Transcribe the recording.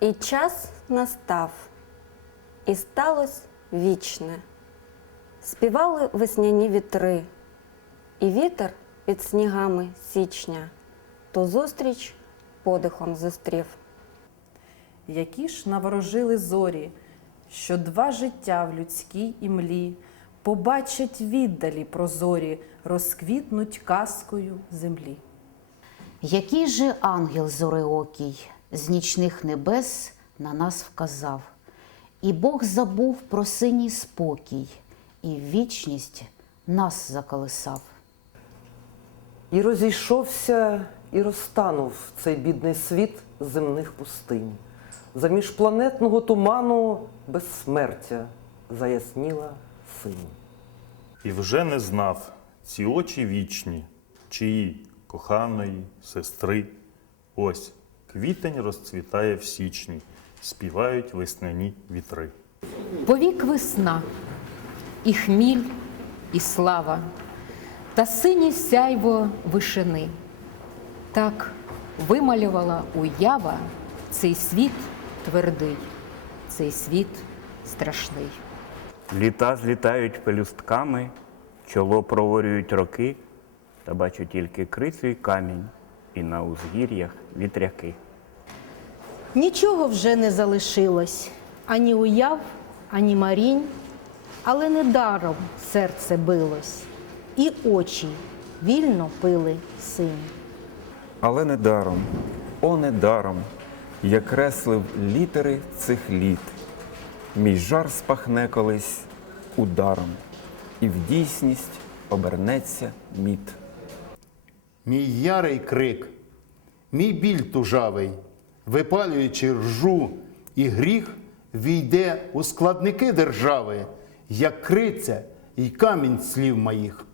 І час настав, і сталось вічне. Співали весняні вітри, і вітер під снігами січня ту зустріч подихом зустрів. Які ж наворожили зорі, що два життя в людській імлі побачать віддалі прозорі, розквітнуть казкою землі. Який же ангел зореокий з нічних небес на нас вказав, і Бог забув про синій спокій, і вічність нас заколисав. І розійшовся, і розтанув цей бідний світ земних пустинь. За міжпланетного туману безсмертя заясніла синь. І вже не знав ці очі вічні, чиї коханої сестри. Ось квітень розцвітає в січні, співають весняні вітри. Повік весна, і хміль, і слава, та синє сяйво вишини. Так вималювала уява цей світ твердий, цей світ страшний. Літа злітають пелюстками, чоло проворюють роки, та бачу тільки крицю й камінь, і на узгір'ях вітряки. Нічого вже не залишилось ані уяв, ані марінь, але недаром серце билось, і очі вільно пили синь. Але не даром, о, не даром, я креслив літери цих літ. Мій жар спахне колись ударом, і в дійсність обернеться міт. Мій ярий крик, мій біль тужавий, випалюючи ржу і гріх, війде у складники держави, як криця й камінь слів моїх.